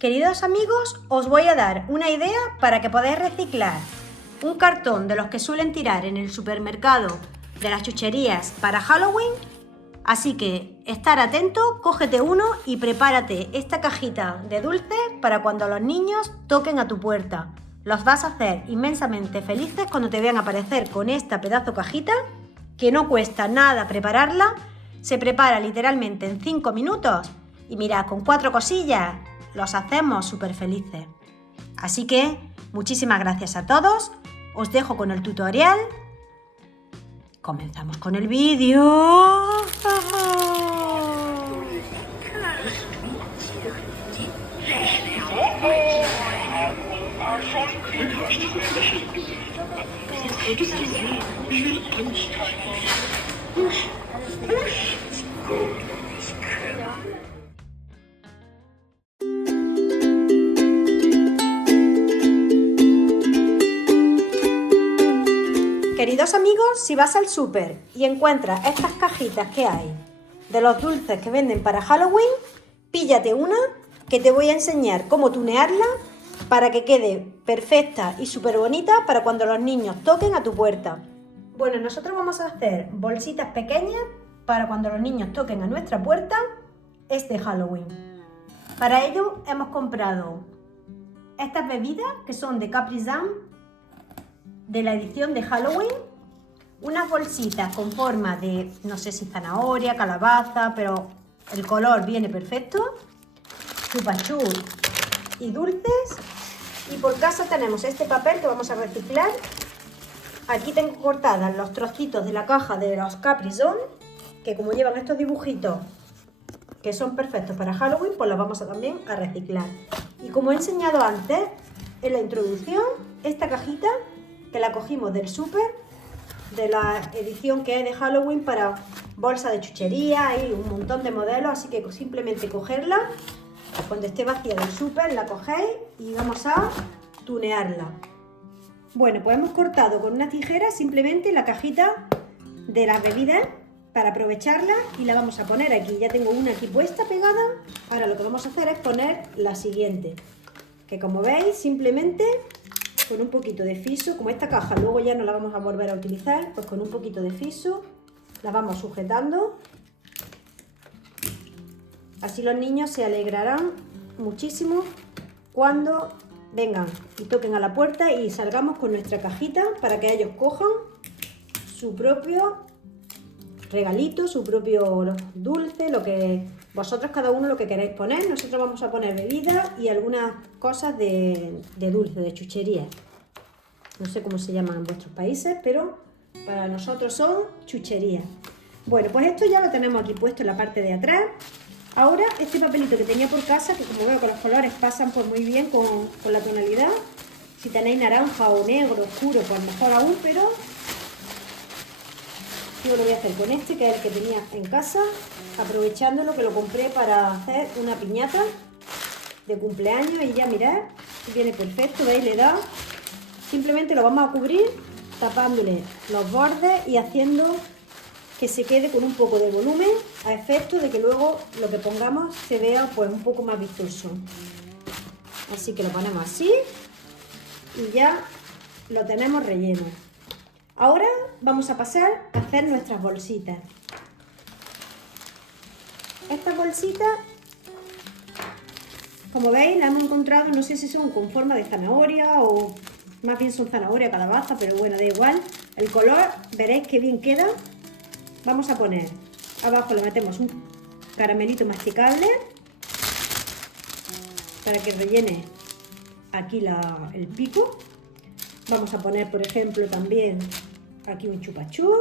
Queridos amigos, os voy a dar una idea para que podáis reciclar un cartón de los que suelen tirar en el supermercado de las chucherías para Halloween. Así que estar atento, cógete uno y prepárate esta cajita de dulces para cuando los niños toquen a tu puerta. Los vas a hacer inmensamente felices cuando te vean aparecer con esta pedazo cajita, que no cuesta nada prepararla, se prepara literalmente en 5 minutos y mirad, con 4 cosillas los hacemos súper felices. Así que muchísimas gracias a todos, os dejo con el tutorial. Comenzamos con el vídeo. Queridos amigos, si vas al súper y encuentras estas cajitas que hay de los dulces que venden para Halloween, píllate una que te voy a enseñar cómo tunearla para que quede perfecta y súper bonita para cuando los niños toquen a tu puerta. Bueno, nosotros vamos a hacer bolsitas pequeñas para cuando los niños toquen a nuestra puerta este Halloween. Para ello hemos comprado estas bebidas que son de Capri Sun de la edición de Halloween, unas bolsitas con forma de, no sé si zanahoria, calabaza, pero el color viene perfecto, chupachus y dulces. Y por casa tenemos este papel que vamos a reciclar. Aquí tengo cortadas los trocitos de la caja de los Capri Sun, que como llevan estos dibujitos que son perfectos para Halloween, pues los vamos a también a reciclar. Y como he enseñado antes en la introducción, esta cajita que la cogimos del súper, de la edición que hay de Halloween para bolsa de chuchería, hay un montón de modelos, así que simplemente cogerla, cuando esté vacía del súper la cogéis y vamos a tunearla. Bueno, pues hemos cortado con una tijera simplemente la cajita de las bebidas para aprovecharla y la vamos a poner aquí. Ya tengo una aquí puesta, pegada. Ahora lo que vamos a hacer es poner la siguiente, que como veis simplemente con un poquito de fiso, como esta caja luego ya no la vamos a volver a utilizar, pues con un poquito de fiso la vamos sujetando. Así los niños se alegrarán muchísimo cuando vengan y toquen a la puerta y salgamos con nuestra cajita para que ellos cojan su propio regalito, su propio dulce, lo que vosotros cada uno lo que queréis poner. Nosotros vamos a poner bebidas y algunas cosas de dulce, de chuchería. No sé cómo se llaman en vuestros países, pero para nosotros son chucherías. Bueno, pues esto ya lo tenemos aquí puesto en la parte de atrás. Ahora este papelito que tenía por casa, que como veo con los colores pasan pues muy bien con la tonalidad. Si tenéis naranja o negro oscuro, pues mejor aún, pero yo lo voy a hacer con este, que es el que tenía en casa, aprovechándolo que lo compré para hacer una piñata de cumpleaños y ya mirad, viene perfecto, ¿veis? Le da, simplemente lo vamos a cubrir tapándole los bordes y haciendo que se quede con un poco de volumen a efecto de que luego lo que pongamos se vea pues un poco más vistoso. Así que lo ponemos así y ya lo tenemos relleno. Ahora vamos a pasar a hacer nuestras bolsitas. Estas bolsitas, como veis, las hemos encontrado, no sé si son con forma de zanahoria o más bien son zanahoria, calabaza, pero bueno, da igual. El color, veréis qué bien queda. Vamos a poner, abajo le metemos un caramelito masticable para que rellene aquí el pico. Vamos a poner, por ejemplo, también aquí un chupachú,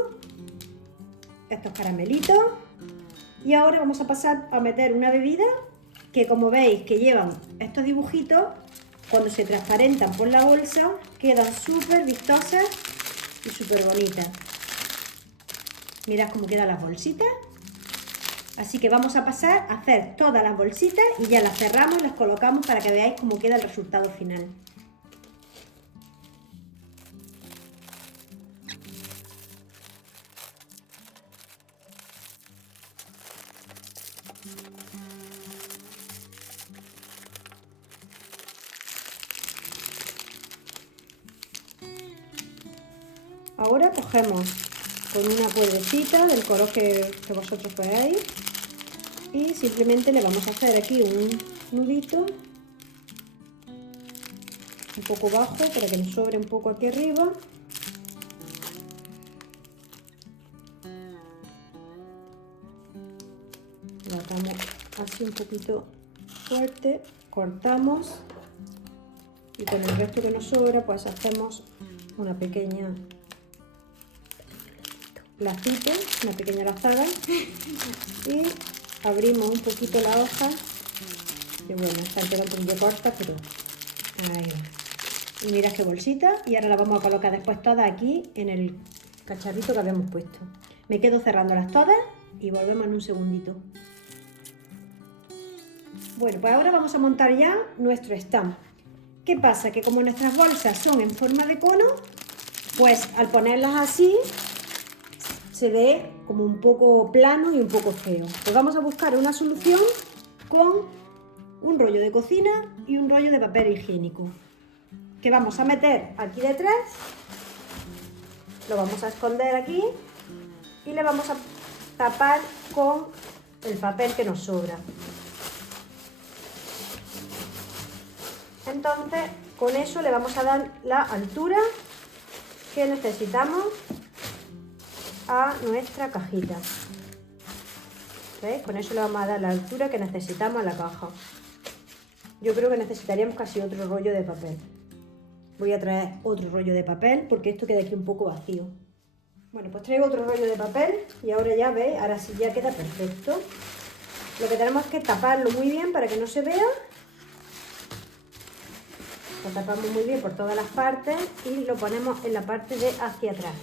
estos caramelitos. Y ahora vamos a pasar a meter una bebida que, como veis, que llevan estos dibujitos, cuando se transparentan por la bolsa, quedan súper vistosas y súper bonitas. Mirad cómo quedan las bolsitas. Así que vamos a pasar a hacer todas las bolsitas y ya las cerramos y las colocamos para que veáis cómo queda el resultado final. Ahora cogemos con una cuerdecita del color que vosotros veáis y simplemente le vamos a hacer aquí un nudito un poco bajo para que nos sobre un poco aquí arriba. Lo atamos así un poquito fuerte, cortamos y con el resto que nos sobra pues hacemos una pequeña lacito, una pequeña lazada y abrimos un poquito la hoja, que bueno, está entera un poquillo corta, pero ahí va. Y mira qué bolsita, y ahora la vamos a colocar después todas aquí en el cacharrito que habíamos puesto. Me quedo cerrándolas todas y volvemos en un segundito. Bueno, pues ahora vamos a montar ya nuestro stand. ¿Qué pasa? Que como nuestras bolsas son en forma de cono, pues al ponerlas así se ve como un poco plano y un poco feo. Pues vamos a buscar una solución con un rollo de cocina y un rollo de papel higiénico, que vamos a meter aquí detrás, lo vamos a esconder aquí y le vamos a tapar con el papel que nos sobra. Entonces con eso le vamos a dar la altura que necesitamos a nuestra cajita. ¿Veis? Con eso le vamos a dar la altura que necesitamos a la caja. Yo creo que necesitaríamos casi otro rollo de papel. Voy a traer otro rollo de papel porque esto queda aquí un poco vacío. Bueno, pues traigo otro rollo de papel y ahora ya veis, ahora sí ya queda perfecto. Lo que tenemos es que taparlo muy bien para que no se vea. Lo tapamos muy bien por todas las partes y lo ponemos en la parte de hacia atrás.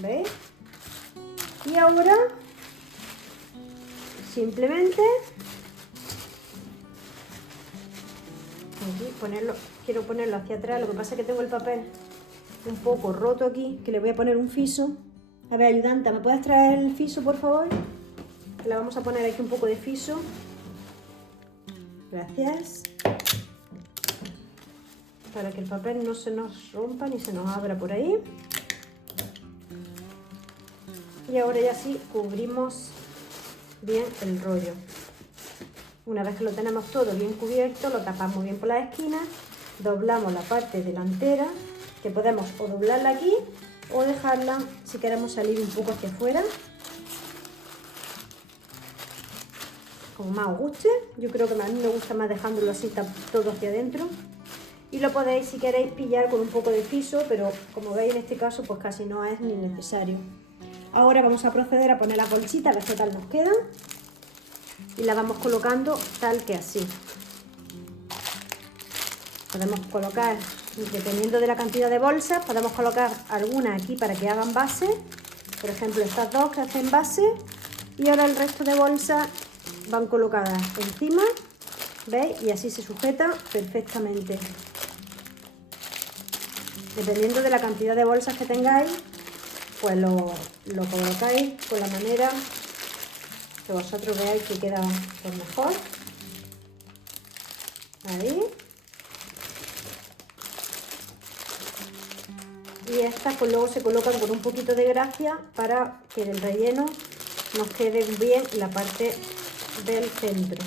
¿Veis? Y ahora simplemente aquí quiero ponerlo hacia atrás. Lo que pasa es que tengo el papel un poco roto aquí, que le voy a poner un fiso. A ver, ayudanta, ¿me puedes traer el fiso, por favor? Le vamos a poner aquí un poco de fiso. Gracias. Para que el papel no se nos rompa ni se nos abra por ahí. Y ahora ya sí cubrimos bien el rollo. Una vez que lo tenemos todo bien cubierto, lo tapamos bien por las esquinas, doblamos la parte delantera, que podemos o doblarla aquí o dejarla si queremos salir un poco hacia afuera, como más os guste. Yo creo que a mí me gusta más dejándolo así todo hacia adentro. Y lo podéis, si queréis, pillar con un poco de fiso, pero como veis en este caso pues casi no es ni necesario. Ahora vamos a proceder a poner las bolsitas, a ver qué tal nos quedan. Y las vamos colocando tal que así. Podemos colocar, dependiendo de la cantidad de bolsas, podemos colocar algunas aquí para que hagan base. Por ejemplo, estas dos que hacen base. Y ahora el resto de bolsas van colocadas encima, ¿veis? Y así se sujeta perfectamente. Dependiendo de la cantidad de bolsas que tengáis, pues lo colocáis con la manera que vosotros veáis que queda pues mejor. Ahí. Y estas pues luego se colocan con un poquito de gracia para que en el relleno nos quede bien la parte del centro.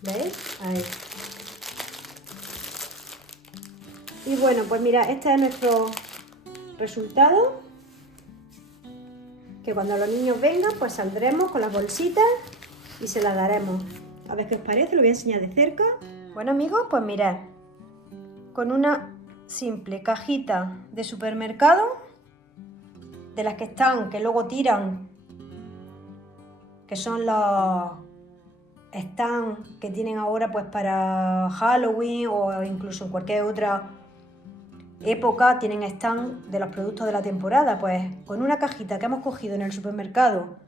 ¿Veis? Ahí. Y bueno, pues mira, este es nuestro resultado. Que cuando los niños vengan, pues saldremos con las bolsitas y se las daremos. A ver qué os parece, lo voy a enseñar de cerca. Bueno amigos, pues mirad, con una simple cajita de supermercado, de las que están, que luego tiran, que son los stands que tienen ahora pues para Halloween o incluso en cualquier otra época, tienen stand de los productos de la temporada. Pues con una cajita que hemos cogido en el supermercado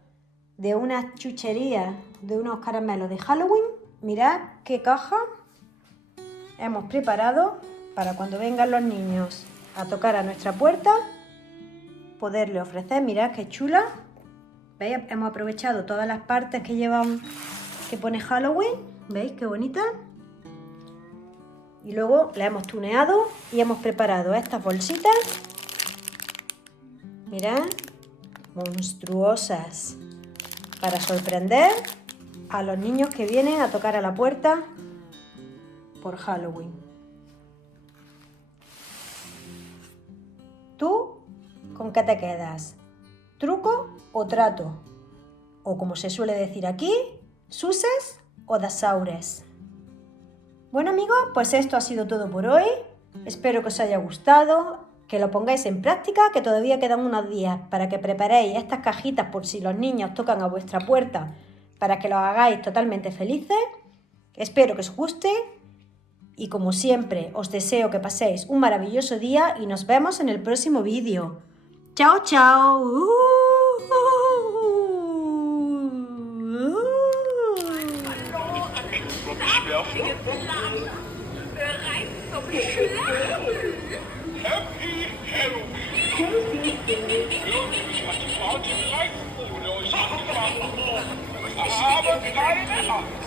de unas chucherías, de unos caramelos de Halloween, mirad qué caja hemos preparado para cuando vengan los niños a tocar a nuestra puerta, poderle ofrecer. Mirad qué chula. ¿Veis? Hemos aprovechado todas las partes que llevan, que pone Halloween. ¿Veis qué bonita? Y luego la hemos tuneado y hemos preparado estas bolsitas. Mirad, monstruosas, para sorprender a los niños que vienen a tocar a la puerta por Halloween. ¿Tú con qué te quedas? ¿Truco o trato? O como se suele decir aquí, ¿suses o dasaures? Bueno amigos, pues esto ha sido todo por hoy. Espero que os haya gustado, que lo pongáis en práctica, que todavía quedan unos días para que preparéis estas cajitas por si los niños tocan a vuestra puerta, para que los hagáis totalmente felices. Espero que os guste y como siempre os deseo que paséis un maravilloso día y nos vemos en el próximo vídeo. ¡Chao, chao! Happy Halloween! Ich hatte Party rein, ohne euch angefangen. Aber keine Angst!